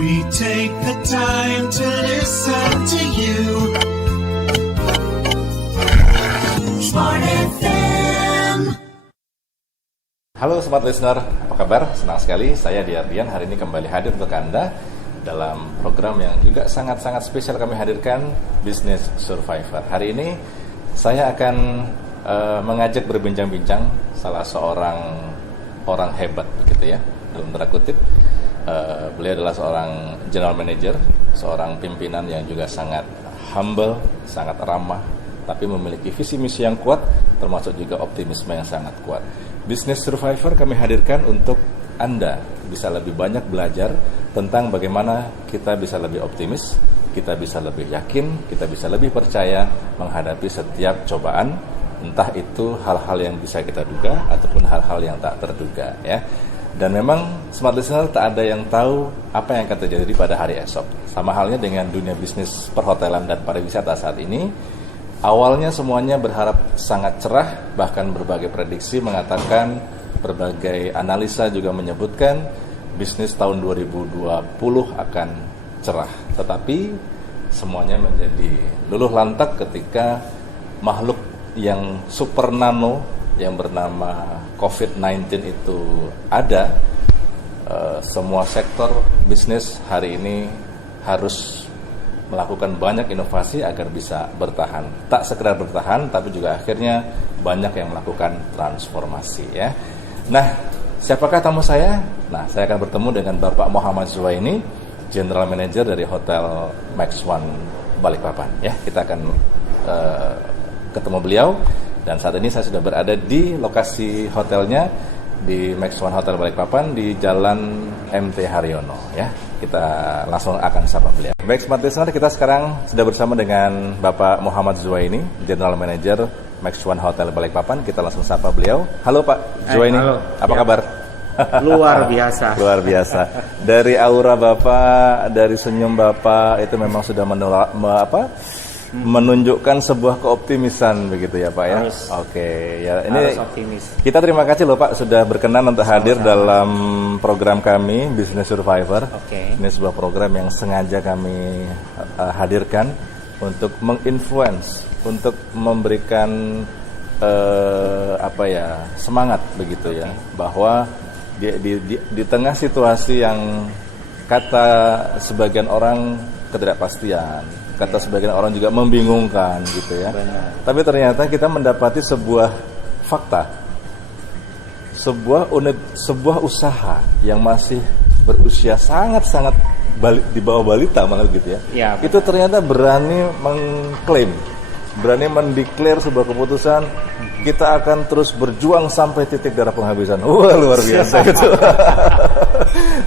We take the time to listen to you. Smart FM. Halo Smart Listener, apa kabar? Senang sekali saya Diardian hari ini kembali hadir untuk Anda dalam program yang juga sangat-sangat spesial kami hadirkan, Business Survivor. Hari ini saya akan mengajak berbincang-bincang salah seorang orang hebat begitu ya, dalam tanda kutip. Beliau adalah seorang general manager, seorang pimpinan yang juga sangat humble, sangat ramah, tapi memiliki visi misi yang kuat, termasuk juga optimisme yang sangat kuat. Business Survivor kami hadirkan untuk Anda bisa lebih banyak belajar tentang bagaimana kita bisa lebih optimis, kita bisa lebih yakin, kita bisa lebih percaya menghadapi setiap cobaan, entah itu hal-hal yang bisa kita duga ataupun hal-hal yang tak terduga ya. Dan memang Smart Listener tak ada yang tahu apa yang akan terjadi pada hari esok. Sama halnya dengan dunia bisnis perhotelan dan pariwisata saat ini. Awalnya semuanya berharap sangat cerah, bahkan berbagai prediksi mengatakan, berbagai analisa juga menyebutkan bisnis tahun 2020 akan cerah. Tetapi semuanya menjadi luluh lantak ketika makhluk yang super nano yang bernama COVID-19 itu ada. Semua sektor bisnis hari ini harus melakukan banyak inovasi agar bisa bertahan. Tak sekedar bertahan, tapi juga akhirnya banyak yang melakukan transformasi ya. Nah, siapakah tamu saya? Nah, saya akan bertemu dengan Bapak Muhammad Zuwaini, General Manager dari Hotel Max One Balikpapan. Ya, kita akan ketemu beliau. Dan saat ini saya sudah berada di lokasi hotelnya di Max One Hotel Balikpapan di Jalan MT Haryono ya. Kita langsung akan sapa beliau. Baik, Smart Listener, kita sekarang sudah bersama dengan Bapak Muhammad Zuwaini, General Manager Max One Hotel Balikpapan. Kita langsung sapa beliau. Halo Pak Zuwaini, halo. Apa kabar? Luar biasa. Luar biasa. Dari aura Bapak, dari senyum Bapak itu memang sudah menunjukkan sebuah keoptimisan begitu ya Pak ya. Oke, ya ini harus optimis. Kita terima kasih loh Pak sudah berkenan untuk hadir dalam program kami Business Survivor. Oke. Ini sebuah program yang sengaja kami hadirkan untuk menginfluence, untuk memberikan semangat begitu ya, bahwa di tengah situasi yang kata sebagian orang ketidakpastian, kata sebagian orang juga membingungkan gitu ya. Benar. Tapi ternyata kita mendapati sebuah fakta, sebuah usaha yang masih berusia sangat-sangat di bawah balita malah gitu ya. Ya, itu ternyata berani mengklaim, berani mendeklar sebuah keputusan, kita akan terus berjuang sampai titik darah penghabisan. Wah, luar biasa gitu.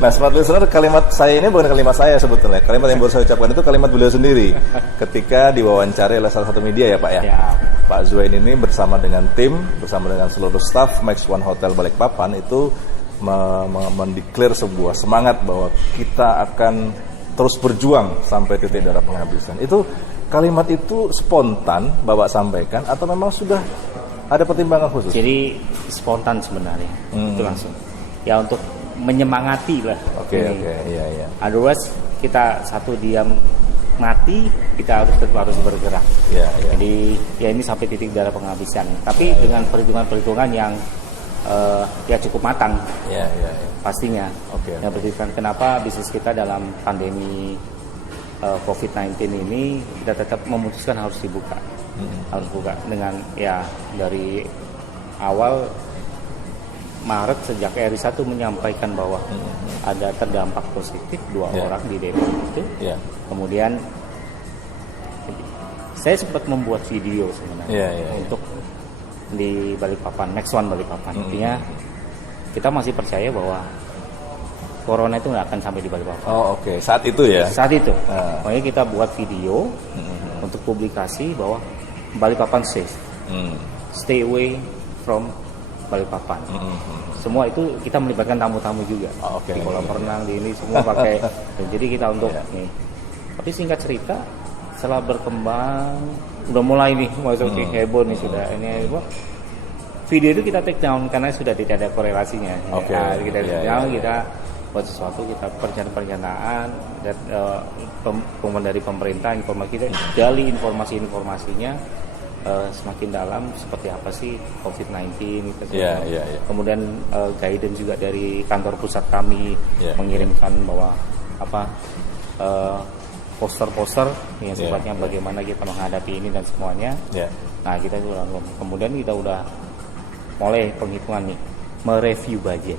Nah, Smart Listener, kalimat saya ini bukan kalimat saya sebetulnya. Kalimat yang baru saya ucapkan itu kalimat beliau sendiri ketika diwawancari oleh salah satu media ya Pak ya. Ya. Pak Zuwaini ini bersama dengan tim, bersama dengan seluruh staf Max One Hotel Balikpapan itu mendeklar sebuah semangat bahwa kita akan terus berjuang sampai titik darah penghabisan. Itu kalimat itu spontan Bapak sampaikan atau memang sudah ada pertimbangan khusus? Jadi spontan sebenarnya. Itu langsung. Ya untuk menyemangati lah. Oke, iya. Otherwise kita satu diam mati, kita harus bergerak. Iya. Jadi ya ini sampai titik darah penghabisan. Tapi dengan perhitungan-perhitungan yang ya cukup matang. Iya. Pastinya. Oke. Yang berarti kenapa bisnis kita dalam pandemi COVID-19 ini kita tetap memutuskan harus dibuka. Harus buka dengan ya dari awal Maret sejak RI 1 menyampaikan bahwa ada terdampak positif 2 orang di Depok itu. Kemudian saya sempat membuat video sebenarnya untuk di Balikpapan, Max One Balikpapan. Intinya kita masih percaya bahwa Corona itu nggak akan sampai di Balikpapan. Oh oke. Saat itu ya? Saat itu. Makanya kita buat video untuk publikasi bahwa Balikpapan safe. Stay away from Balikpapan. Semua itu kita melibatkan tamu-tamu juga. Di kolam renang, di ini semua pakai. Jadi kita untuk nih. Tapi singkat cerita, setelah berkembang, udah mulai nih masuk ke heboh nih sudah. Ini video itu kita take down karena sudah tidak ada korelasinya. Kita take down, kita buat sesuatu, kita perencanaan dan dari pemerintah, informasi kita gali informasinya semakin dalam seperti apa sih COVID-19 gitu. Kemudian guidance juga dari kantor pusat kami mengirimkan bahwa poster-poster yang sifatnya bagaimana kita menghadapi ini dan semuanya. Nah, kita juga kemudian kita udah mulai penghitungan nih, mereview budget.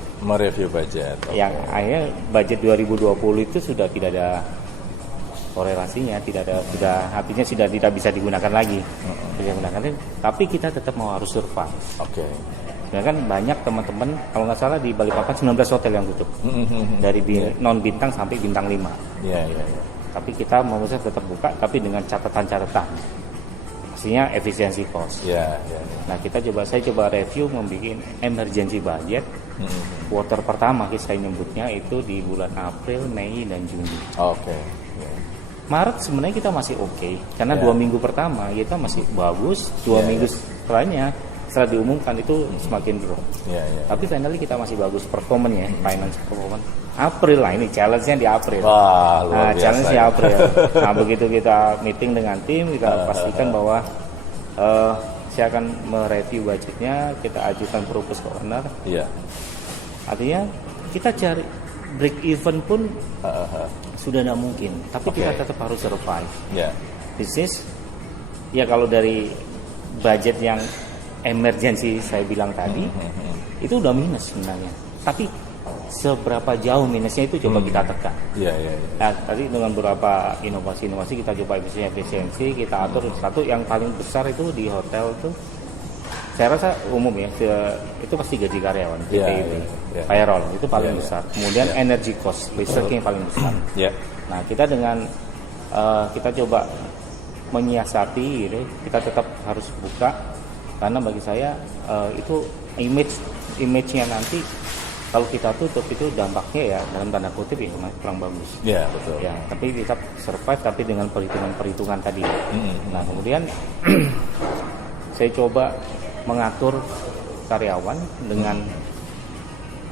Okay. Yang akhirnya budget 2020 itu sudah tidak ada korelasinya, artinya sudah tidak bisa digunakan lagi. Tapi kita tetap mau harus survive. Oke. Kan banyak teman-teman, kalau nggak salah di Balikpapan 19 hotel yang tutup. Dari non bintang sampai bintang 5. Tapi kita mau tetap buka, tapi dengan catatan-catatan. Pastinya efisiensi cost. Nah, saya coba review membuat emergency budget. Quarter pertama saya nyebutnya itu di bulan April, Mei dan Juni. Maret sebenarnya kita masih oke, karena 2 minggu pertama kita masih bagus, 2 minggu setelahnya setelah diumumkan itu semakin drop. Tapi finally kita masih bagus performanya, finance performance. April lah, ini challenge-nya di April. Challenge di April. Nah, begitu kita meeting dengan tim, kita pastikan bahwa saya akan mereview budgetnya, kita ajukan propose ke owner. Artinya kita cari break even pun sudah tidak mungkin, tapi kita tetap harus survive. Bisnis, ya kalau dari budget yang emergency saya bilang tadi, itu udah minus sebenarnya. Tapi seberapa jauh minusnya itu coba kita tekan. Nah, tadi dengan beberapa inovasi kita coba efisiensi, kita atur. Satu yang paling besar itu di hotel tuh, saya rasa umum ya, itu pasti gaji karyawan, payroll itu paling besar. Kemudian energy cost, listrik yang paling besar. Nah, kita dengan kita coba menyiasati, gitu, kita tetap harus buka, karena bagi saya itu image-nya nanti kalau kita tutup itu dampaknya ya dalam tanda kutip ya kurang bagus. Betul. Tapi tetap survive, tapi dengan perhitungan tadi. Nah, kemudian saya coba mengatur karyawan dengan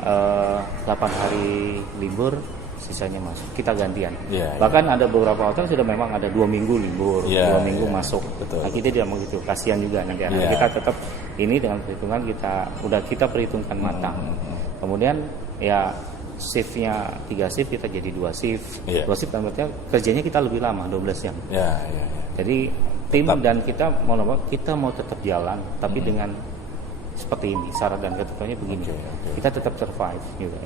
8 hari libur, sisanya masuk. Kita gantian. Bahkan ada beberapa hotel sudah memang ada 2 minggu libur, 2 minggu masuk. Nah, kita tidak mau gitu, kasihan juga nanti. Kita tetap ini dengan perhitungan kita perhitungkan matang. Kemudian ya shiftnya 3 shift kita jadi 2 shift. 2 shift artinya kerjanya kita lebih lama, 12 jam. Jadi tim dan kita mau tetap jalan, tapi dengan seperti ini syarat dan ketentuannya begini. Kita tetap survive gitu.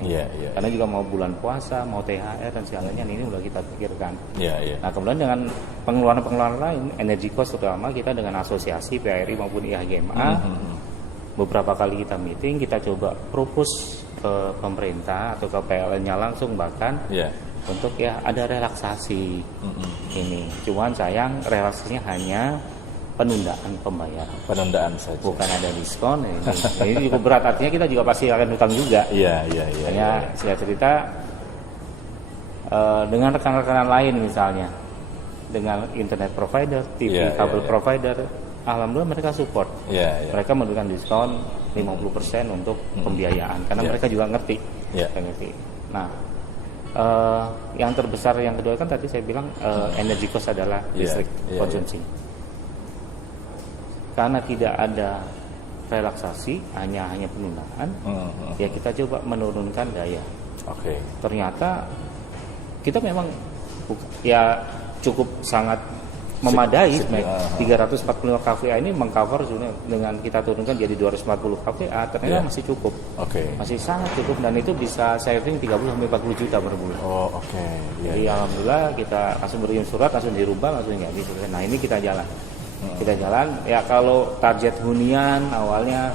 Karena juga mau bulan puasa, mau THR dan segalanya ini udah kita pikirkan. Nah, kemudian dengan pengeluaran lain, energy cost terutama kita dengan asosiasi PRI maupun IHGMA beberapa kali kita meeting, kita coba propose ke pemerintah atau ke PLN-nya langsung bahkan untuk ya ada relaksasi ini. Cuman sayang relaksasinya hanya penundaan pembayaran. Penundaan saja. Bukan ada diskon ini. Ini cukup berat, artinya kita juga pasti akan hutang juga. Hanya saya cerita dengan rekan-rekan lain misalnya, dengan internet provider, TV kabel provider, alhamdulillah mereka support. Mereka memberikan diskon 50% untuk pembiayaan karena mereka juga ngerti. Nah, yang terbesar yang kedua kan tadi saya bilang energy cost adalah listrik konsumsi. Karena tidak ada relaksasi, hanya penundaan, ya kita coba menurunkan daya. Ternyata kita memang ya cukup sangat memadai. 345 kVA ini mengcover dengan kita turunkan jadi 240 kVA, ternyata masih cukup. Masih sangat cukup, dan itu bisa saving 30-40 juta per bulan. Jadi alhamdulillah kita langsung berikan surat, langsung dirubah, langsung nggak bisa. Nah, ini kita jalan. Ya kalau target hunian awalnya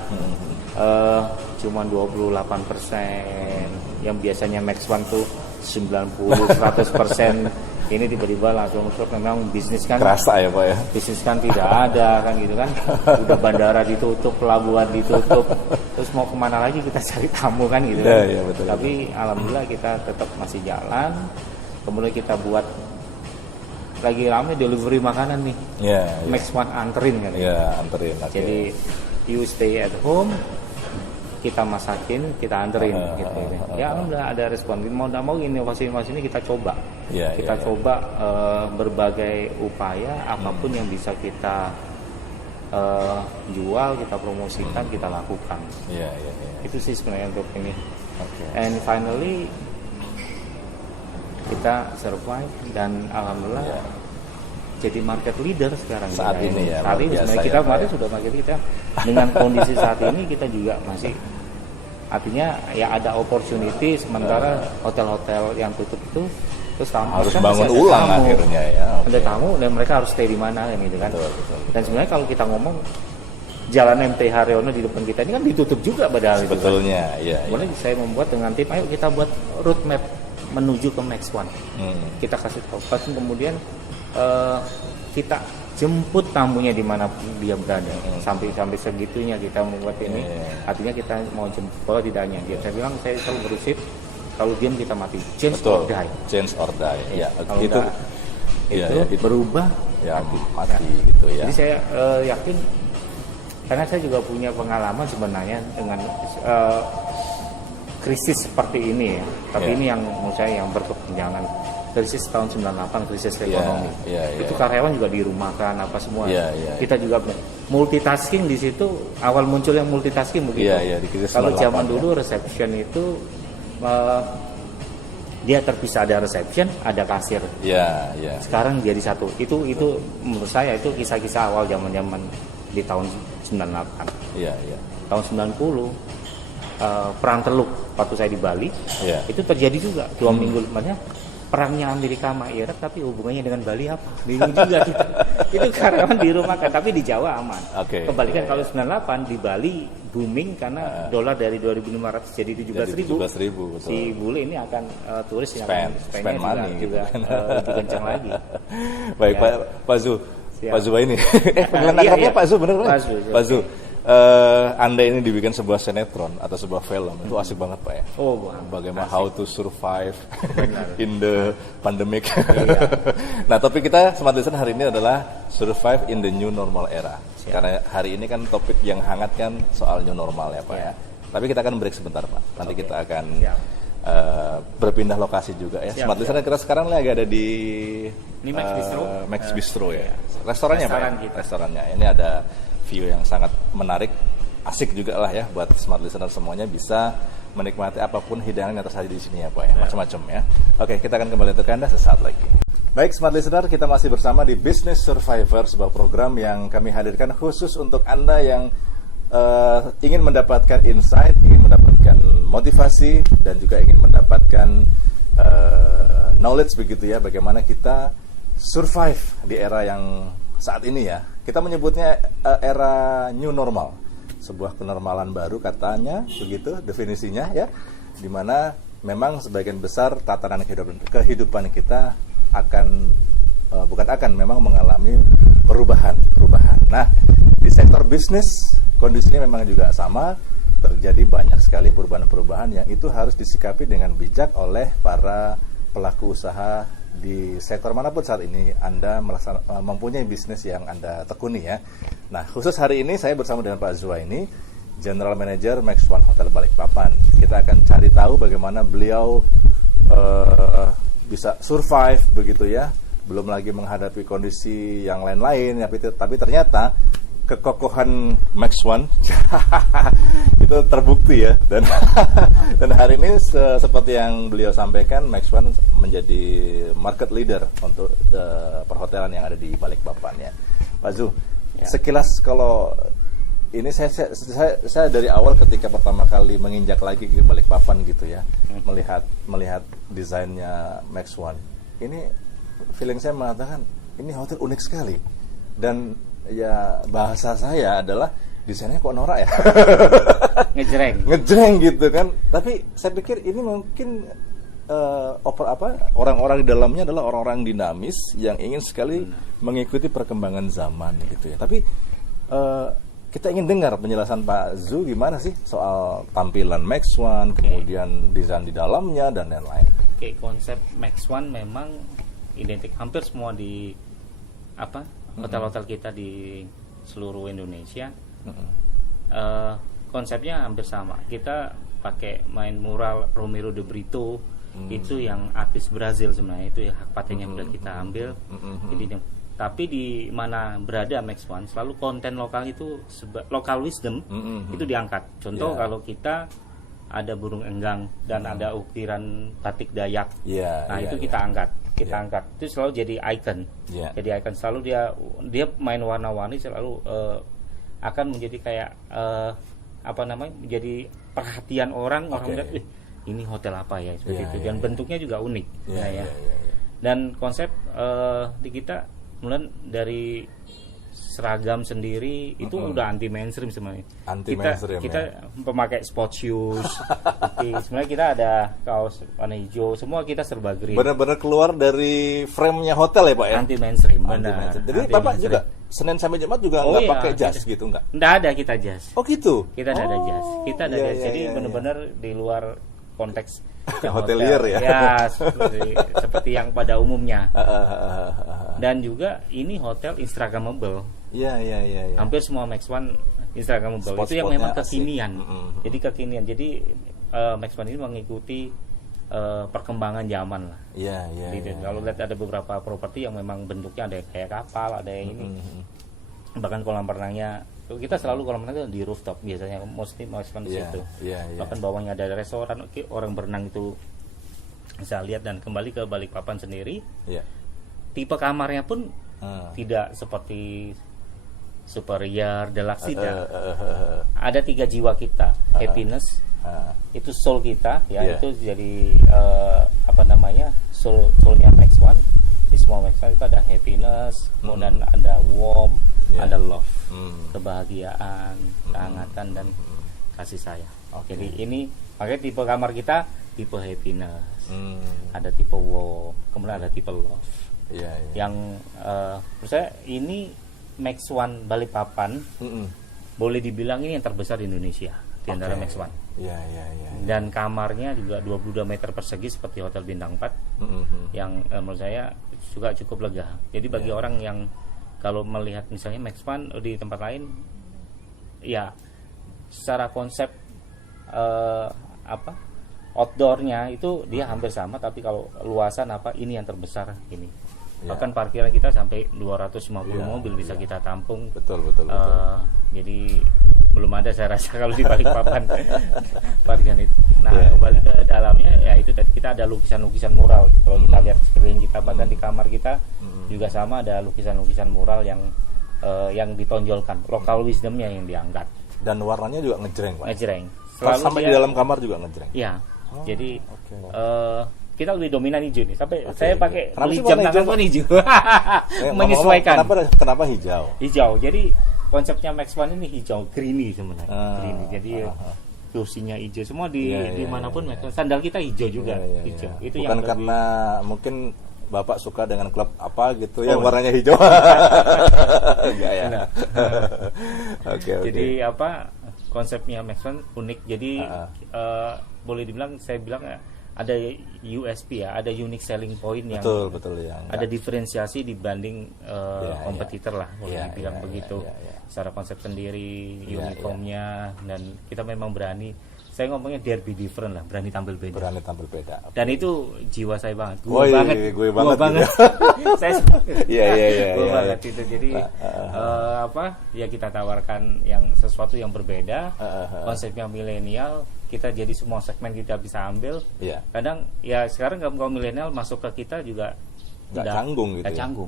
cuma 28%, yang biasanya max one tuh 90-100%. Ini tiba-tiba langsung memang bisnis kan kerasa ya Pak ya. Bisnis kan tidak ada kan gitu kan. Udah bandara ditutup, pelabuhan ditutup. Terus mau kemana lagi kita cari tamu kan gitu kan. Betul. Tapi alhamdulillah kita tetap masih jalan. Kemudian kita buat lagi rame delivery makanan nih. Max one anterin kan. Anterin. Jadi you stay at home, kita masakin, kita anterin gitu ya. Alhamdulillah ada respon. Mau nggak mau inovasi-inovasi ini kita coba. Kita coba berbagai upaya apapun yang bisa kita jual, kita promosikan, kita lakukan. Itu sih sebenarnya untuk ini. And finally kita survive dan alhamdulillah jadi market leader sekarang saat ini ya. Saat ini sebenarnya kita kemarin sudah market leader. Dengan kondisi saat ini kita juga masih, artinya ya ada opportunity sementara hotel-hotel yang tutup itu terus harus bangun ulang tamu, akhirnya ya. Ada tamu dan mereka harus stay di mana gitu kan. Betul. Dan sebenarnya kalau kita ngomong Jalan MT Haryono di depan kita ini kan ditutup juga padahal. Sebetulnya, iya. Kemudian saya membuat dengan tim, ayo kita buat road map menuju ke Max One. Kita kasih tahu, kemudian kita jemput tamunya di mana dia berada. Sampai segitunya kita membuat ini. Artinya kita mau jemput, kalau tidak hanya dia. Saya bilang saya selalu berisip, kalau diam kita mati. Change or die. Change or die. Ya, kalau itu berubah ya mati gitu ya. Jadi saya yakin, karena saya juga punya pengalaman sebenarnya dengan krisis seperti ini ya. Tapi ini yang menurut saya yang berkepanjangan. Krisis tahun 98, krisis ekonomi. Itu karyawan juga dirumahkan apa semua. Kita juga multitasking di situ, awal muncul yang multitasking begitu. Kalau zaman dulu reception itu dia terpisah, ada reception, ada kasir. Sekarang jadi satu. Itu menurut saya itu kisah-kisah awal zaman-zaman di tahun 98. Tahun 90 perang Teluk waktu saya di Bali. Itu terjadi juga 2 minggu depannya. Perangnya Amerika sama Irak, tapi hubungannya dengan Bali apa? Bingung juga kita. Itu karyawan di rumah kan, tapi di Jawa aman. Kebalikan kalau 98 di Bali booming karena dolar dari 2.500 jadi 17.000. Si bule ini akan turis yang spend money juga lebih kencang lagi. Baik Pak Zu. Pak Zu ini. Panggilan Pak Zu bener kan? Pak Zu. Anda ini dibikin sebuah sinetron atau sebuah film itu asik banget Pak ya. Bagaimana asik. How to survive in the pandemic. Nah, topik kita Smart Listener hari ini adalah survive in the new normal era. Karena hari ini kan topik yang hangat kan soal new normal ya Pak ya. Tapi kita akan break sebentar Pak. Nanti kita akan berpindah lokasi juga ya. Smart Listener kita sekarang lagi ada di Max Bistro ya. Restorannya Pak ya? Restorannya. Ini ada view yang sangat menarik, asik juga lah ya buat Smart Listener semuanya bisa menikmati apapun hidangan yang tersaji di sini ya Pak ya, macam-macam ya. Oke, kita akan kembali untuk Anda sesaat lagi. Baik Smart Listener, kita masih bersama di Business Survivor, sebuah program yang kami hadirkan khusus untuk Anda yang ingin mendapatkan insight, ingin mendapatkan motivasi dan juga ingin mendapatkan knowledge begitu ya, bagaimana kita survive di era yang saat ini ya. Kita menyebutnya era new normal, sebuah kenormalan baru katanya begitu definisinya ya, dimana memang sebagian besar tatanan kehidupan kita memang mengalami perubahan. Nah, di sektor bisnis kondisinya memang juga sama, terjadi banyak sekali perubahan-perubahan yang itu harus disikapi dengan bijak oleh para pelaku usaha di sektor manapun saat ini Anda mempunyai bisnis yang Anda tekuni ya. Nah, khusus hari ini saya bersama dengan Pak Zuhaini, General Manager Max One Hotel Balikpapan. Kita akan cari tahu bagaimana beliau bisa survive begitu ya, belum lagi menghadapi kondisi yang lain-lain, tapi ternyata kekokohan Max One itu terbukti ya, dan hari ini seperti yang beliau sampaikan, Max One menjadi market leader untuk perhotelan yang ada di Balikpapan ya. Pak Zu, sekilas kalau ini saya dari awal ketika pertama kali menginjak lagi ke Balikpapan gitu ya, melihat desainnya Max One, ini feeling saya mengatakan ini hotel unik sekali, dan ya bahasa saya adalah desainnya kok norak ya. ngejreng gitu kan. Tapi saya pikir ini mungkin orang-orang di dalamnya adalah orang-orang dinamis yang ingin sekali mengikuti perkembangan zaman gitu ya. Tapi kita ingin dengar penjelasan Pak Zu gimana sih soal tampilan Max One, kemudian desain di dalamnya dan lain-lain. Konsep Max One memang identik hampir semua di hotel-hotel kita di seluruh Indonesia. konsepnya hampir sama. Kita pakai main mural Romero de Brito, itu yang artis Brazil sebenarnya, itu ya hak patennya udah kita ambil. Jadi tapi di mana berada Max One selalu konten lokal itu local wisdom itu diangkat. Contoh kalau kita ada burung enggang dan ada ukiran batik Dayak, itu kita angkat. Angkat itu selalu jadi icon. Jadi icon selalu dia main warna-warni selalu akan menjadi kayak menjadi perhatian orang lihat ini hotel apa ya seperti itu. Dan bentuknya juga unik. Dan konsep di kita mulai dari seragam sendiri itu udah anti mainstream sebenarnya. Kita pemakai sport shoes. Sebenarnya kita ada kaos warna hijau, semua kita serba green. Benar-benar keluar dari frame-nya hotel ya Pak ya? Anti mainstream, benar. Jadi Bapak juga Senin sampai Jumat juga nggak pakai jas gitu nggak? Nggak ada kita jas. Oh gitu? Kita nggak ada jas. Kita ada jas. Jadi benar-benar di luar konteks hotelier ya? Ya, seperti yang pada umumnya. Dan juga ini hotel Instagramable. Iya. Hampir semua Max One Instagramable. Itu yang memang kekinian. Jadi kekinian. Jadi Max One ini mengikuti perkembangan zaman lah. Iya. Kalau lihat ada beberapa properti yang memang bentuknya ada kayak kapal, ada yang ini. Bahkan kolam renangnya, kita selalu kolam renang di rooftop biasanya, mostly Max One di situ. Bahkan bawahnya ada restoran, orang berenang itu bisa lihat. Dan kembali ke Balikpapan sendiri, tipe kamarnya pun tidak seperti Superior, Deluxe tidak. Ada 3 jiwa kita, happiness. Itu soul kita ya, itu jadi soulnya Max One. Di semua Max One itu ada happiness, kemudian ada warm, ada love, kebahagiaan, kehangatan dan kasih sayang. Jadi ini makanya tipe kamar kita tipe happiness, ada tipe warm, kemudian ada tipe love. Yang menurut saya ini Max One Balikpapan boleh dibilang ini yang terbesar di Indonesia di antara Max One. Dan kamarnya juga 22 meter persegi seperti hotel bintang 4 yang menurut saya juga cukup lega. Jadi bagi orang yang kalau melihat misalnya Max One di tempat lain, ya secara konsep outdoornya itu dia hampir sama, tapi kalau luasan ini yang terbesar ini. Bahkan parkiran kita sampai 250 mobil bisa kita tampung. Betul. Jadi belum ada saya rasa kalau di Balikpapan parkiran itu. Nah, kembali ke dalamnya ya itu tadi kita ada lukisan-lukisan mural. Kalau kita lihat sekeliling kita, bahkan di kamar kita juga sama ada lukisan-lukisan mural yang ditonjolkan, local wisdomnya yang diangkat. Dan warnanya juga ngejreng, Pak. Ngejreng. Sampai di dalam kamar juga ngejreng. Iya. Jadi kita lebih dominan hijau nih. Sampai saya pakai jam tangan pun hijau. Menyesuaikan. Kenapa hijau? Hijau. Jadi konsepnya Max One ini hijau, greeny sebenarnya. Greeny. Jadi kursinya hijau semua dimanapun Max One. Sandal kita hijau juga. Hijau. Itu bukan yang karena mungkin Bapak suka dengan klub apa gitu yang warnanya hijau. Enggak ya. Oke. Jadi konsepnya Max One unik. Jadi boleh dibilang, saya bilang ada USP ya, ada unique selling point yang betul ya. Ada diferensiasi dibanding kompetitor lah, boleh dibilang begitu. Secara konsep sendiri, uniformnya, dan kita memang berani. Saya ngomongnya dare be different lah, berani tampil beda. Dan itu jiwa saya banget. Gue banget. Saya gue banget itu. Jadi ya kita tawarkan yang sesuatu yang berbeda, konsepnya milenial. Kita jadi semua segmen kita bisa ambil. Kadang ya sekarang kalau milenial masuk ke kita juga nggak canggung gitu.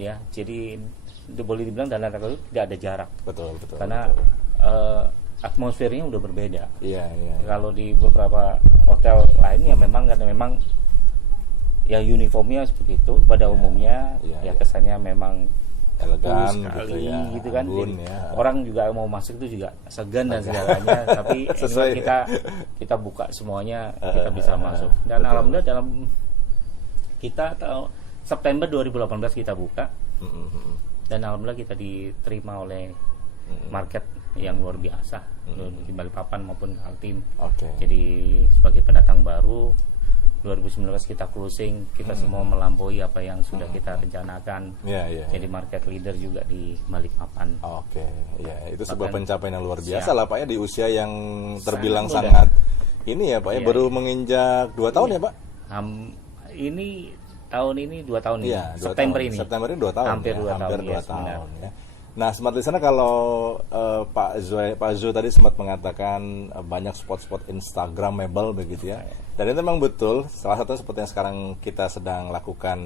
Ya, jadi boleh dibilang dalam tanda kutip tidak ada jarak. Betul. Karena atmosfernya udah berbeda. Kalau di beberapa hotel lain ya memang karena memang ya uniformnya seperti itu pada umumnya, kesannya memang elegan gitu kan. Orang juga mau masuk itu juga segan dan segalanya, tapi kita buka semuanya, kita bisa masuk. Dan alhamdulillah dalam kita September 2018 kita buka, dan alhamdulillah kita diterima oleh market yang luar biasa di Balikpapan maupun Kaltim. Jadi sebagai pendatang baru 2019 kita closing, kita semua melampaui apa yang sudah kita rencanakan. Jadi market leader juga di Balikpapan. Oke, ya itu sebuah pencapaian yang luar biasa siap. lah Pak ya, di usia yang terbilang Sangat sangat ini ya Pak ya, Iya, baru menginjak 2 tahun ya Pak? Ini tahun ini 2 tahun ini. Iya, 2 September tahun. ini. September ini 2 tahun. Hampir 2 tahun. Hampir 2 tahun ya. Nah, Smart Listener, kalau Pak Zul tadi sempat mengatakan banyak spot-spot Instagramable begitu ya. Dan itu memang betul. Salah satu seperti yang sekarang kita sedang lakukan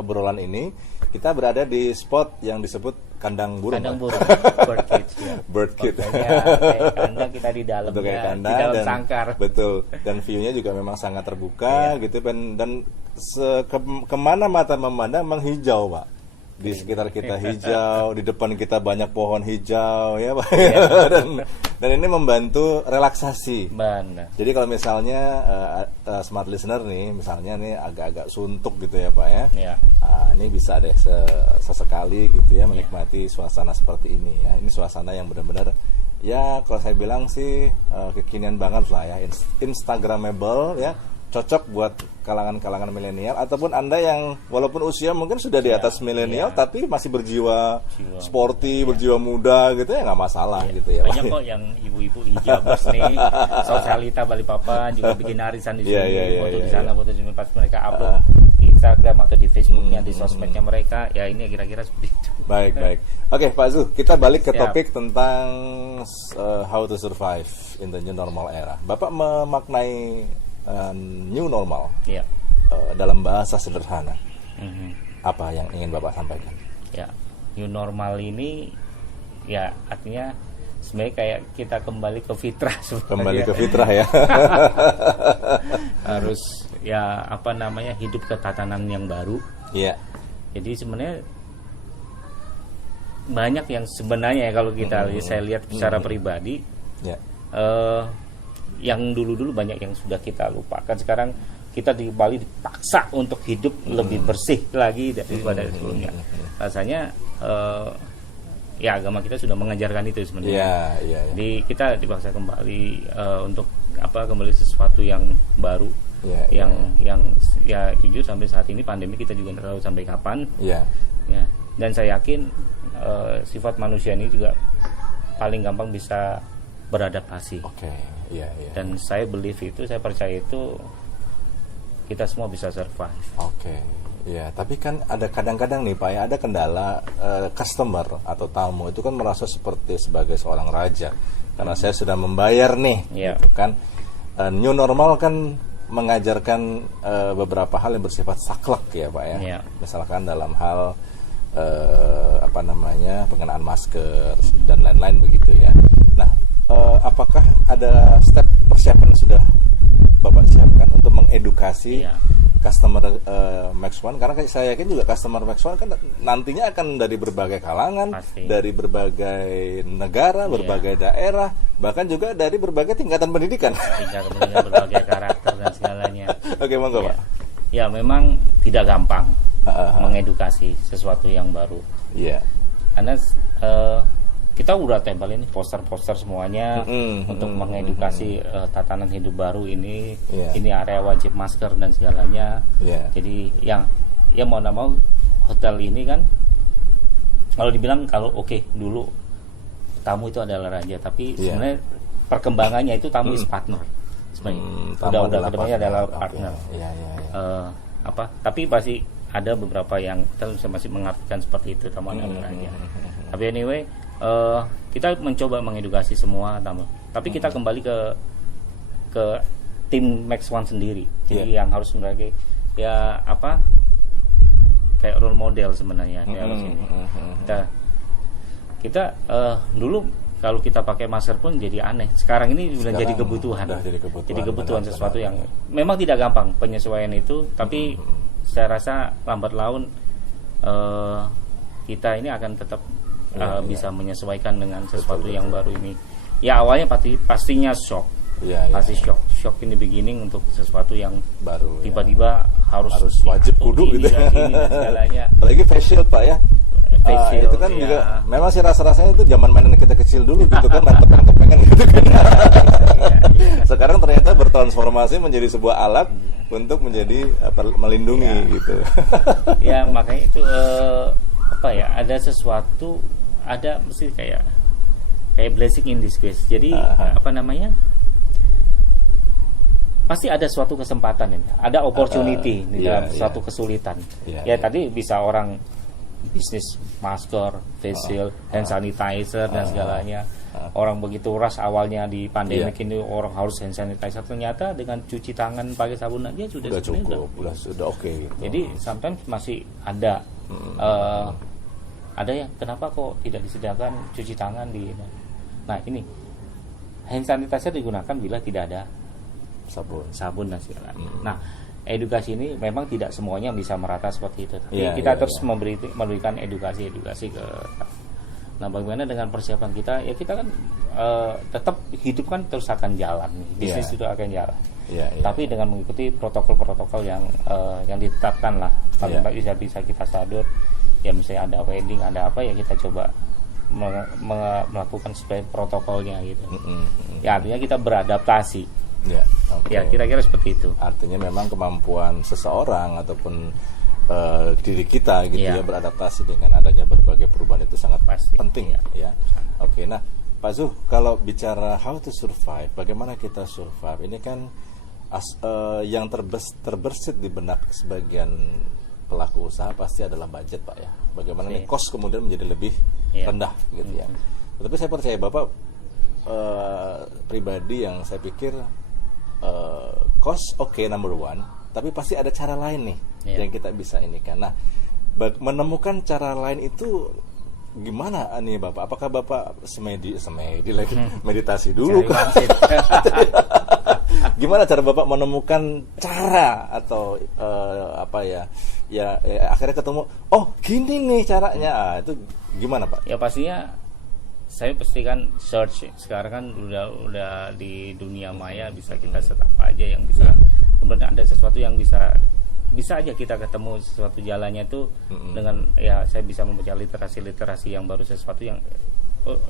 obrolan ini, kita berada di spot yang disebut kandang burung. Kandang burung, bird cage ya. Bird cage. Kayak kandang, kita di dalam Kayak ya, kandang, di dalam dan, sangkar. Betul. Dan view-nya juga memang sangat terbuka gitu, dan kemana mata memandang memang hijau Pak. Di sekitar kita hijau, di depan kita banyak pohon hijau ya Pak. Dan ini membantu relaksasi. Benar. Jadi kalau misalnya Smart Listener nih, misalnya nih agak-agak suntuk gitu ya Pak ya. Ini bisa deh sesekali gitu ya menikmati suasana seperti ini ya. Ini suasana yang benar-benar ya kalau saya bilang sih kekinian banget lah ya, Instagramable ya. Cocok buat kalangan-kalangan milenial ataupun Anda yang walaupun usia mungkin sudah di atas milenial tapi masih berjiwa sporty, berjiwa muda gitu ya, nggak masalah gitu ya. Banyak kok yang ibu-ibu hijabers nih, Sosialita Balikpapan juga bikin arisan di sini, foto di sana, foto di sini, pas mereka upload di Instagram atau di Facebooknya, di sosmednya mereka, ya ini kira-kira seperti itu. Baik. Oke Pak Zul, kita balik ke topik tentang how to survive in the new normal era. Bapak memaknai new normal dalam bahasa sederhana, apa yang ingin Bapak sampaikan? Ya, new normal ini ya artinya sebenarnya kayak kita kembali ke fitrah sebenarnya. Kembali ke fitrah ya. Harus ya hidup ke tatanan yang baru. Iya. Jadi sebenarnya banyak yang sebenarnya kalau kita saya lihat secara pribadi yang dulu-dulu banyak yang sudah kita lupakan. Sekarang kita di Bali dipaksa untuk hidup lebih bersih lagi daripada sebelumnya. Rasanya ya agama kita sudah mengajarkan itu sebenarnya. Jadi kita dipaksa kembali untuk kembali sesuatu yang baru. Yang ya jujur sampai saat ini pandemi kita juga tidak tahu sampai kapan. Ya. Dan saya yakin sifat manusia ini juga paling gampang bisa beradaptasi. Dan saya percaya itu kita semua bisa survive. Ya, tapi kan ada kadang-kadang nih Pak ya, ada kendala customer atau tamu itu kan merasa seperti sebagai seorang raja karena saya sudah membayar nih, gitu kan. New normal kan mengajarkan beberapa hal yang bersifat saklek ya Pak ya. Misalkan dalam hal pengenaan masker dan lain-lain begitu ya. Nah, apakah ada step persiapan sudah Bapak siapkan untuk mengedukasi customer Max One? Karena saya yakin juga customer Max One kan nantinya akan dari berbagai kalangan, dari berbagai negara, berbagai daerah, bahkan juga dari berbagai tingkatan pendidikan. Berbagai karakter dan segalanya. Oke, monggo Pak. Ya, memang tidak gampang mengedukasi sesuatu yang baru. Karena kita udah tempel ini poster-poster semuanya untuk mengedukasi tatanan hidup baru ini. Ini area wajib masker dan segalanya. Jadi yang mau nggak mau hotel ini kan kalau dibilang dulu tamu itu adalah raja, tapi sebenarnya perkembangannya itu tamu is partner. Sebenarnya udah kedepannya adalah partner. Tapi pasti ada beberapa yang kita masih mengartikan seperti itu, tamu adalah raja. Tapi anyway, kita mencoba mengedukasi semua tamu. Tapi kita kembali ke tim Max One sendiri. Jadi yang harus mereka kayak role model sebenarnya kita dulu kalau kita pakai masker pun jadi aneh. Sekarang ini sudah jadi kebutuhan. Jadi kebutuhan sesuatu yang memang tidak gampang penyesuaian itu, tapi saya rasa lambat laun kita ini akan tetap bisa menyesuaikan dengan sesuatu yang baru ini. Ya awalnya pastinya shock. Pasti shock in the beginning untuk sesuatu yang baru. Tiba-tiba harus wajib kudu gitu. Segalanya. Apalagi facial Pak ya. facial, itu kan ya. juga memang sih rasa-rasanya itu zaman mainan kita kecil dulu gitu kan, main tepeng-tepengan gitu kan. Iya. Sekarang ternyata bertransformasi menjadi sebuah alat untuk menjadi melindungi gitu. Ya makanya itu apa ya, ada sesuatu, ada mesti kayak blessing in disguise. Jadi apa namanya, pasti ada suatu kesempatan ini, ada opportunity di dalam suatu kesulitan. Ya tadi bisa orang bisnis masker, facial, hand sanitizer dan segalanya. Orang begitu rush awalnya di pandemik ini, orang harus hand sanitizer, ternyata dengan cuci tangan pakai sabun aja sudah cukup, sudah oke gitu. Jadi sometimes masih ada ada yang kenapa kok tidak disediakan cuci tangan di. Nah ini hand sanitizer digunakan bila tidak ada sabun dan segala. Nah, edukasi ini memang tidak semuanya bisa merata seperti itu. Tapi kita terus memberikan edukasi ke. Nah, bagaimana dengan persiapan kita? Ya kita kan tetap hidup kan terus akan jalan nih. Bisnis itu akan jalan. Tapi dengan mengikuti protokol-protokol yang ditetapkan lah. Paling bisa kita sadur. Ya misalnya ada wedding, ada apa ya kita coba melakukan sesuai protokolnya gitu. Ya artinya kita beradaptasi. Ya kira-kira seperti itu. Artinya memang kemampuan seseorang ataupun diri kita gitu ya beradaptasi dengan adanya berbagai perubahan itu sangat penting ya. Oke, nah Pak Zuh, kalau bicara how to survive, bagaimana kita survive, ini kan yang terbersit di benak sebagian pelaku usaha pasti adalah budget Pak ya. Bagaimana nih cost kemudian menjadi lebih rendah gitu ya. Tapi saya percaya Bapak pribadi yang saya pikir cost number one, tapi pasti ada cara lain nih yang kita bisa ini kan. Nah, menemukan cara lain itu gimana nih Bapak? Apakah Bapak semedi lagi meditasi dulu kan? Gimana cara Bapak menemukan cara atau akhirnya ketemu, oh gini nih caranya, itu gimana Pak? Ya pastinya saya pastikan search. Sekarang kan udah di dunia maya, bisa kita set apa aja yang bisa. Kemudian ada sesuatu yang bisa aja kita ketemu sesuatu jalannya itu dengan saya bisa membaca literasi yang baru, sesuatu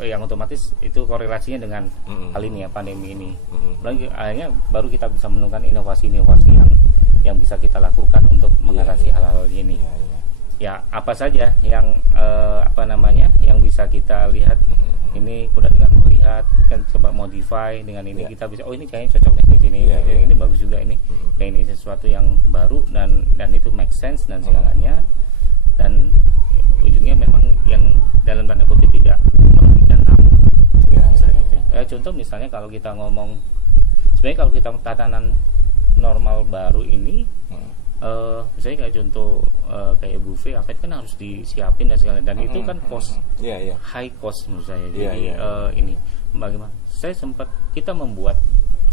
yang otomatis itu korelasinya dengan hal ini ya, pandemi ini. Lalu akhirnya baru kita bisa menemukan inovasi-inovasi yang bisa kita lakukan untuk mengatasi hal-hal ini. Ya apa saja yang yang bisa kita lihat ini, kemudian dengan melihat kan coba modify dengan ini kita bisa, oh ini kayaknya cocok nih di sini, ini bagus juga ini, kayak ini sesuatu yang baru dan itu make sense dan segalanya, dan ujungnya memang yang dalam tanda kutip tidak merugikan tamu. Misalnya itu. Contoh misalnya kalau kita ngomong, sebenarnya kalau kita tatanan normal baru ini, misalnya kayak contoh kayak buffet apa itu kan harus disiapin dan segala, dan itu kan cost high cost menurut saya. Jadi ini bagaimana kita membuat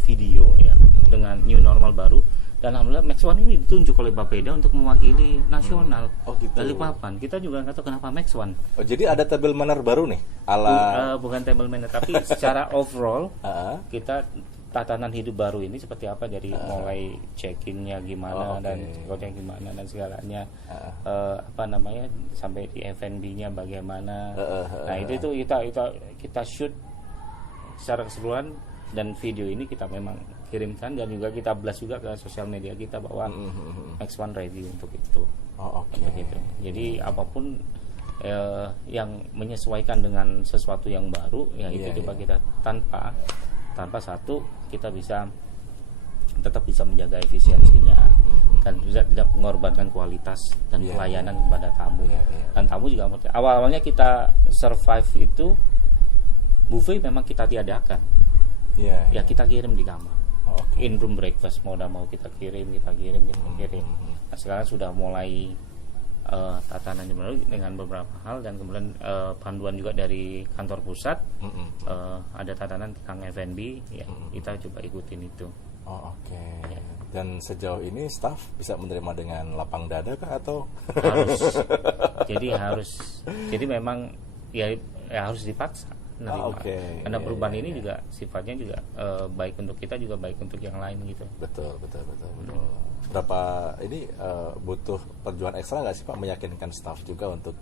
video ya dengan new normal baru, dan alhamdulillah Max One ini ditunjuk oleh Bapeda untuk mewakili nasional. Balikpapan kita juga nggak tahu kenapa Max One. Jadi ada table manner baru nih bukan table manner, tapi secara overall kita tatanan hidup baru ini seperti apa, dari mulai check-in-nya gimana dan check-out-nya gimana dan segalanya, sampai di F&B-nya bagaimana. Nah itu kita shoot secara keseluruhan, dan video ini kita memang kirimkan dan juga kita blast juga ke sosial media kita bahwa Max One ready untuk itu. Begitu. Jadi apapun yang menyesuaikan dengan sesuatu yang baru ya itu coba kita tanpa satu kita tetap bisa menjaga efisiensinya dan bisa tidak mengorbankan kualitas dan pelayanan kepada tamu. Dan tamu juga awalnya kita survive itu buffet memang kita tiadakan. Kita kirim di kamar. In room breakfast mau kita kirim. Nah, sekarang sudah mulai tatanan dengan beberapa hal, dan kemudian panduan juga dari kantor pusat, ada tatanan tentang F&B kita coba ikutin itu. Dan sejauh ini staff bisa menerima dengan lapang dada kah atau harus jadi memang harus dipaksa nerima. Oke. Karena Iya, perubahan iya, ini iya. juga sifatnya juga baik untuk kita juga baik untuk yang lain gitu. Betul. Berapa ini butuh perjuangan ekstra nggak sih Pak meyakinkan staff juga untuk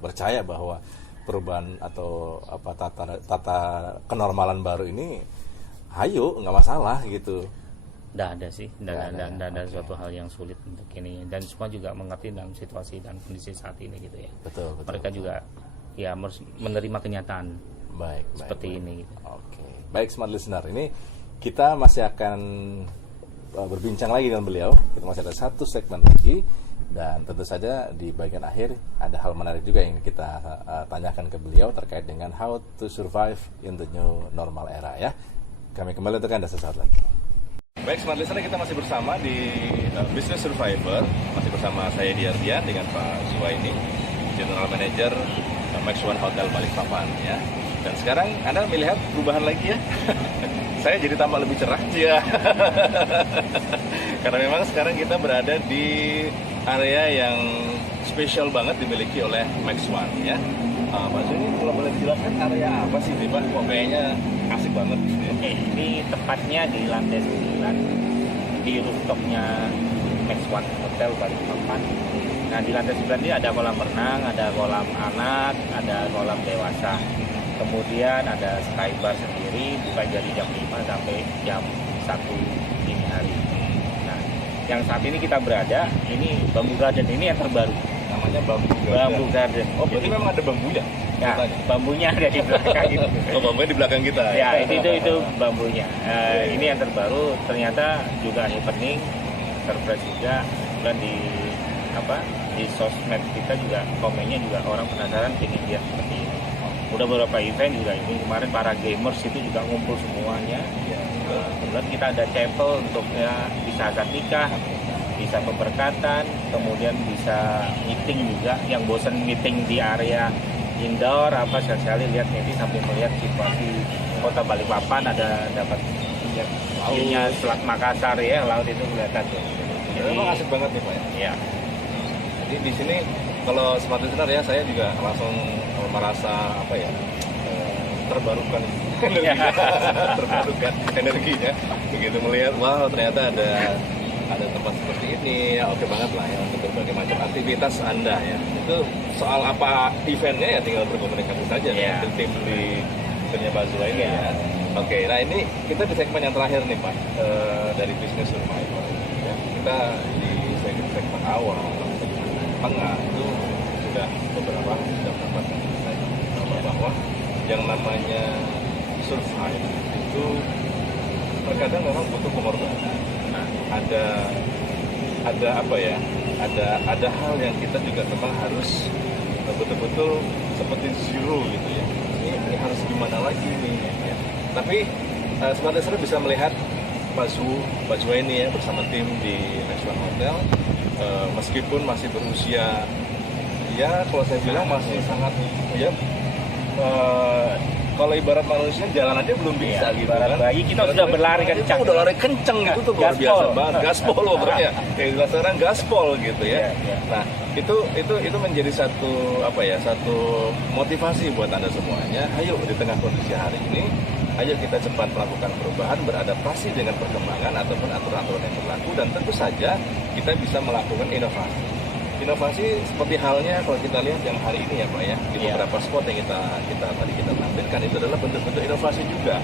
percaya bahwa perubahan atau apa tata kenormalan baru ini, hayo nggak masalah gitu. Nggak ada sih, nggak ada Oke. suatu hal yang sulit untuk ini, dan semua juga mengerti dalam situasi dan kondisi saat ini gitu ya. Betul. Mereka juga ya harus menerima kenyataan Baik. seperti ini gitu. Oke, baik smart listener, ini kita masih akan berbincang lagi dengan beliau. Kita masih ada satu segmen lagi, dan tentu saja di bagian akhir ada hal menarik juga yang kita tanyakan ke beliau terkait dengan how to survive in the new normal era ya. Kami kembali untuk Anda sesaat lagi. Baik smart listener, kita masih bersama di Business Survivor, masih bersama saya Diardian dengan Pak Zuwaini, General Manager Max One Hotel Balikpapan ya. Dan sekarang Anda melihat perubahan lagi ya. Saya jadi tampak lebih cerah ya. Karena memang sekarang kita berada di area yang spesial banget dimiliki oleh Max One ya. Pak Zul, ini kalau boleh dijelaskan area apa sih nih Pak? Kok kayaknya asik banget gitu ya. Oke, ini tepatnya di lantai 9 di rooftopnya Max One Hotel Balikpapan. Nah, di lantai 9 ini ada kolam renang, ada kolam anak, ada kolam dewasa. Kemudian ada skybar sendiri, buka dari jam 5 sampai jam 1 dini hari. Nah, yang saat ini kita berada, ini Bambu Garden, ini yang terbaru. Namanya Bambu Garden. Bambu Garden. Oh, berarti memang ada bambunya? Ya, Ceritanya. bambunya ada di belakang itu. Oh, bambunya di belakang kita. Ya, itu bambunya. Ini yang terbaru, ternyata juga happening, surprise juga. Dan di sosmed kita juga komennya juga orang penasaran pengen lihat seperti ini. Udah beberapa event juga ini kemarin para gamers itu juga ngumpul semuanya. Kemudian kita ada chapel untuk ya bisa akad nikah, bisa pemberkatan, kemudian bisa meeting juga. Yang bosan meeting di area indoor sekali lihat nanti sambil melihat situasi kota Balikpapan, ada dapat view-nya Selat Makassar ya, laut itu kelihatan tuh. Jadi memang asik banget nih Pak ya. Ya. Jadi di sini kalau smart listener ya, saya juga langsung merasa terbarukan energinya, terbarukan energinya. Begitu melihat, wow ternyata ada tempat seperti ini, ya oke banget lah ya untuk berbagai macam aktivitas Anda ya. Itu soal apa eventnya ya tinggal berkomunikasi saja Ya. dengan tim di timnya Pak Zula ini ya. Oke, nah ini kita di segmen yang terakhir nih Pak, dari Business Survivor. Ya, kita di segmen awal, tengah itu sudah mendapat bahwa yang namanya survive itu terkadang memang butuh pengorbanan. Nah, ada hal yang kita juga memang harus betul-betul seperti zero gitu ya. Ini harus gimana lagi nih ya. Tapi smart listener bisa melihat Pak Zua ini ya bersama tim di Max One Hotel, meskipun masih berusia ya kalau saya bilang masih sangat ya, kalau ibarat manusia jalan aja belum bisa gitu Ibarat kan. bayi kita sudah berlari Itu kencang. udah lari kenceng gitu tuh luar biasa Gaspol. banget. Gaspol pokoknya. Kayak sekarang gaspol gitu ya. Iya. Nah, itu menjadi satu satu motivasi buat Anda semuanya. Ayo di tengah kondisi hari ini, ayo kita cepat melakukan perubahan, beradaptasi dengan perkembangan ataupun aturan-aturan yang berlaku, dan tentu saja kita bisa melakukan inovasi. Inovasi seperti halnya kalau kita lihat yang hari ini ya Pak ya, di beberapa spot yang kita tampilkan itu adalah bentuk-bentuk inovasi juga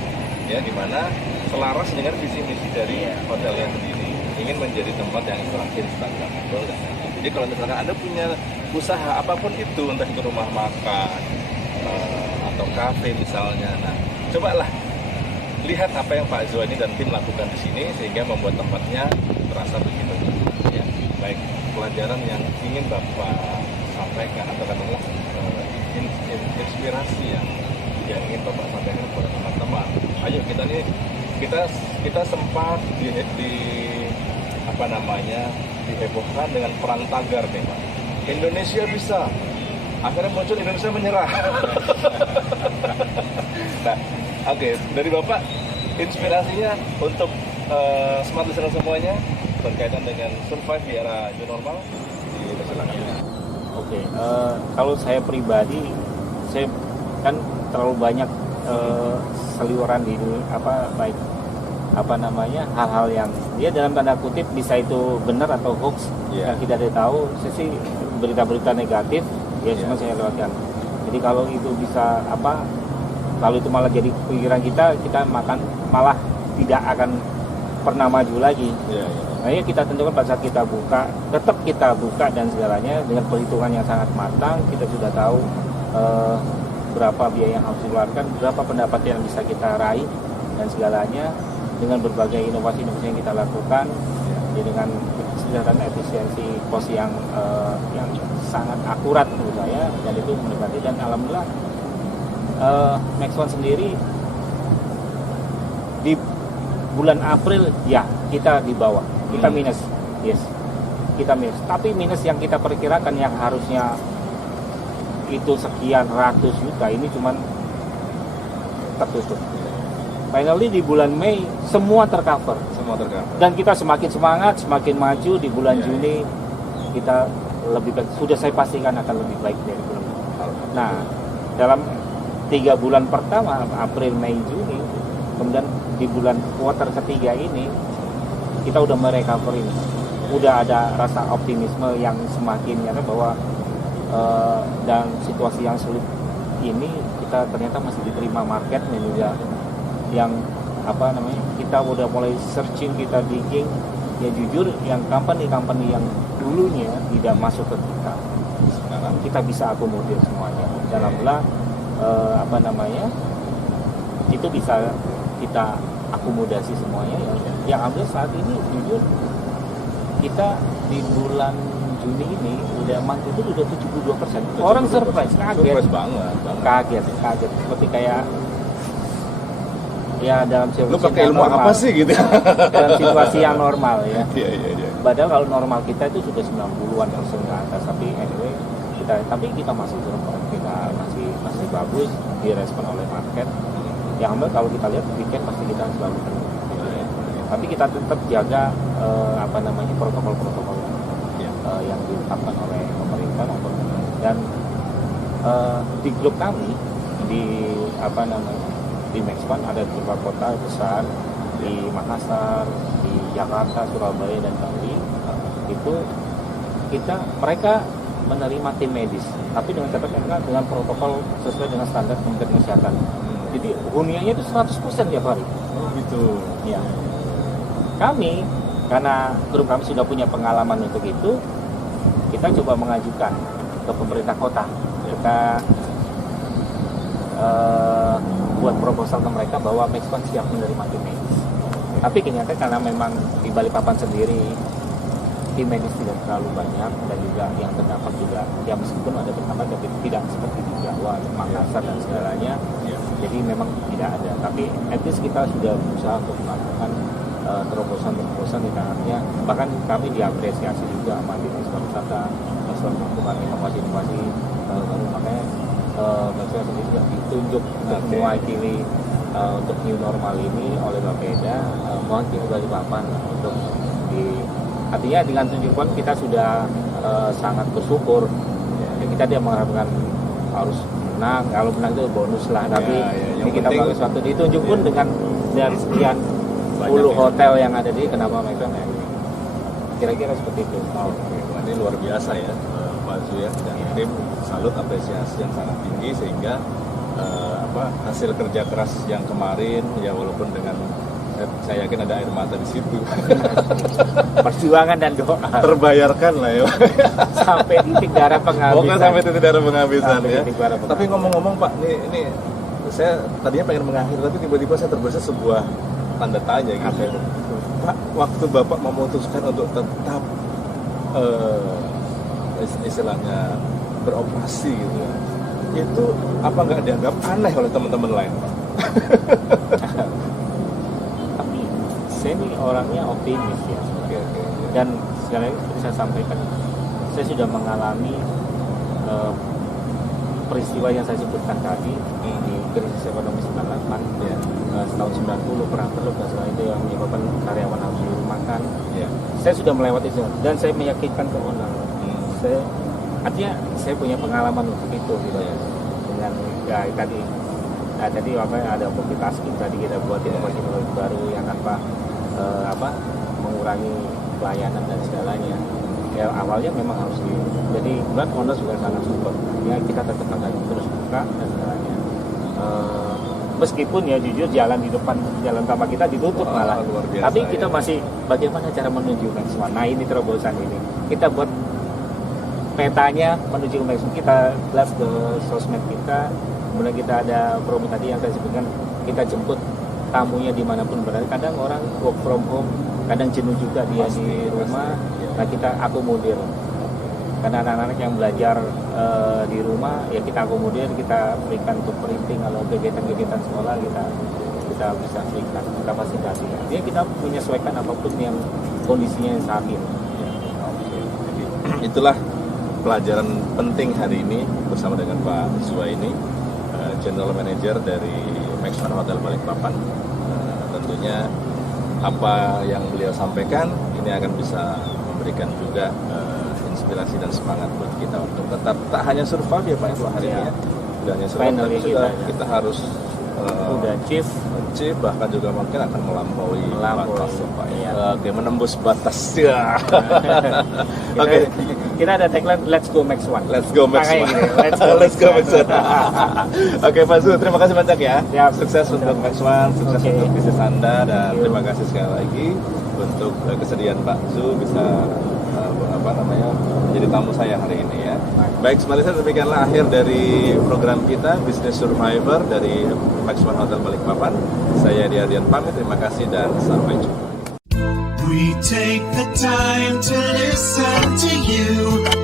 ya, di mana selaras dengan visi misi dari hotelnya sendiri, ingin menjadi tempat yang istilahnya instagramable. Jadi kalau misalkan Anda punya usaha apapun itu, entah itu rumah makan atau kafe misalnya, nah cobalah lihat apa yang Pak Zua ini dan tim lakukan di sini sehingga membuat tempatnya terasa begitu ya. Baik pelajaran yang ingin Bapak sampaikan atau katakanlah inspirasi yang ingin Bapak sampaikan kepada teman-teman. Ayo kita sempat dihebohkan dengan perang tagar nih Pak. Indonesia bisa. Akhirnya muncul Indonesia menyerah. Nah, oke, dari Bapak inspirasinya untuk smart listener semuanya berkaitan dengan survive di era new normal dipersilakan. Oke, kalau saya pribadi, saya kan terlalu banyak seliweran di baik hal-hal yang dia dalam tanda kutip bisa itu benar atau hoax yang kita tidak tahu. Saya sih berita-berita negatif cuma saya lewatkan. Jadi kalau itu bisa kalau itu malah jadi pikiran kita malah tidak akan pernah maju lagi. Nah, kita tentukan pada saat kita buka, tetap kita buka dan segalanya dengan perhitungan yang sangat matang. Kita sudah tahu berapa biaya yang harus dikeluarkan, berapa pendapatan yang bisa kita raih dan segalanya, dengan berbagai inovasi-inovasi yang kita lakukan, dengan kesejahteraan efisiensi pos yang sangat akurat menurut saya, dan itu mendekati. Dan alhamdulillah Max One sendiri di bulan April kita di bawah, kita minus, kita minus. Tapi minus yang kita perkirakan yang harusnya itu sekian ratus juta, ini cuman tertutup. Finally di bulan Mei semua tercover. Dan kita semakin semangat, semakin maju. Di bulan Juni kita lebih baik. Sudah saya pastikan akan lebih baik dari bulan Mei. Nah, dalam 3 bulan pertama, April, Mei, Juni, kemudian di bulan kuartal ketiga ini kita udah merecover ini. Udah ada rasa optimisme yang semakin nyata bahwa dan situasi yang sulit ini kita ternyata masih diterima market dan juga yang kita udah mulai searching, kita digging, ya jujur yang company yang dulunya tidak masuk ke kita sekarang kita bisa akomodir semuanya dan alhamdulillah itu bisa kita akomodasi semuanya yang alhamdulillah saat ini jujur kita di bulan Juni ini udah itu udah 72%. Orang surprise, kaget banget. Kaget seperti kayak dalam situasi lu pakai ilmu normal. Apa sih gitu? Dalam situasi yang normal ya. Iya. Padahal kalau normal kita itu sudah 90-an persen ke atas, tapi anyway kita masih surprise, kita masih bagus direspon oleh market. Yang ambil kalau kita lihat weekend pasti kita selalu terus. Tapi kita tetap jaga protokol-protokol yang ditetapkan oleh pemerintah dan di grup kami di Max One ada beberapa kota besar di Makassar, di Jakarta, Surabaya dan Bali. Itu mereka menerima tim medis, tapi dengan catatan dengan protokol sesuai dengan standar Kementerian Kesehatan. Jadi hunianya itu 100% tiap hari. Oh gitu. Ya. Kami karena grup kami sudah punya pengalaman untuk itu, kita coba mengajukan ke pemerintah kota. Kita buat proposal ke mereka bahwa Max One siap menerima tim medis. Tapi kenyataan karena memang di Balikpapan sendiri tim medis tidak terlalu banyak dan juga yang terdapat juga meskipun ada bertambah tapi tidak seperti di Jawa, Makassar dan segalanya. Jadi memang tidak ada. Tapi at least kita sudah berusaha untuk melakukan terobosan di tangannya. Bahkan kami diapresiasi juga sama Dinas Pariwisata, melakukan inovasi-inovasi baru, makanya Max One sendiri juga ditunjuk untuk mewakili untuk new normal ini oleh Bapeda, mewakili Balikpapan untuk artinya dengan tunjukan kita sudah sangat bersyukur. Kita tidak mengharapkan harus menang, kalau menang itu bonus lah, tapi ini kita bagus waktu ditunjuk pun dengan dari sekian puluh hotel yang ada di kenapa Max One kira-kira seperti itu. Ini luar biasa ya Pak Zu ya, dan tim salut apresiasi yang sangat tinggi sehingga hasil kerja keras yang kemarin ya walaupun dengan saya yakin ada air mata di situ. Perjuangan dan doa terbayarkan lah ya. Sampai titik darah penghabisan. Sampai titik darah penghabisan ya. Tapi ngomong-ngomong Pak, ini saya tadinya pengen mengakhiri tapi tiba-tiba saya terbesit sebuah tanda tanya gitu. Pak, waktu Bapak memutuskan untuk tetap istilahnya beroperasi gitu ya, itu apa nggak dianggap aneh oleh teman-teman lain Pak? Tapi saya ini orangnya optimis ya. Dan sekali lagi seperti saya sampaikan, saya sudah mengalami peristiwa yang saya sebutkan tadi di krisis ekonomi 98 tahun 90 perang teluk dan sebagainya itu yang menyebabkan karyawan harus dirumahkan. Saya sudah melewati itu dan saya meyakinkan ke owner. Artinya saya punya pengalaman untuk itu gitu ya. Dengan tadi Nah, tadi ada multitasking tadi kita buat inovasi baru yang tanpa mengurangi pelayanan dan segalanya. Ya awalnya memang harus jadi buat Honda juga sangat support. Ya kita tetap akan terus buka dan segalanya. Meskipun ya jujur jalan di depan jalan utama kita ditutup malah. Tapi kita masih bagaimana cara menuju Max One. Nah ini terobosan ini. Kita buat petanya menuju Max One. Kita live ke sosmed kita. Kemudian kita ada promo tadi yang saya sebutkan. Kita jemput tamunya dimanapun berada. Kadang orang work from home, kadang jenuh juga dia di rumah. Nah kita akomodir. Karena anak-anak yang belajar di rumah ya kita akomodir, kita berikan untuk printing, kalau kegiatan-kegiatan sekolah kita bisa berikan, kita fasilitasi. Jadi kita menyesuaikan apapun yang kondisinya saat ini. Oke. Jadi itulah pelajaran penting hari ini bersama dengan Pak Zuhaini, General Manager dari Max One Hotel Balikpapan. Tentunya apa yang beliau sampaikan ini akan bisa memberikan juga inspirasi dan semangat buat kita untuk tetap tak hanya survive ya Pak ya hari ini ya. Tidak hanya survive tapi juga kita harus udah chief bahkan juga mungkin akan melampaui batas ya Pak ya. Oke, menembus batas ya. Oke. Kita ada tagline Let's Go Max One. Let's go Max One. Let's go Max One. Oke Pak Zu, terima kasih banyak ya. Siap. Sukses untuk Max One, sukses untuk bisnis Anda, dan terima kasih sekali lagi untuk kesediaan Pak Zu bisa menjadi tamu saya hari ini ya. Baik, sebenarnya demikianlah akhir dari program kita Business Survivor dari Max One Hotel Balikpapan. Saya Diardian pamit, terima kasih dan sampai jumpa. We take the time to listen to you.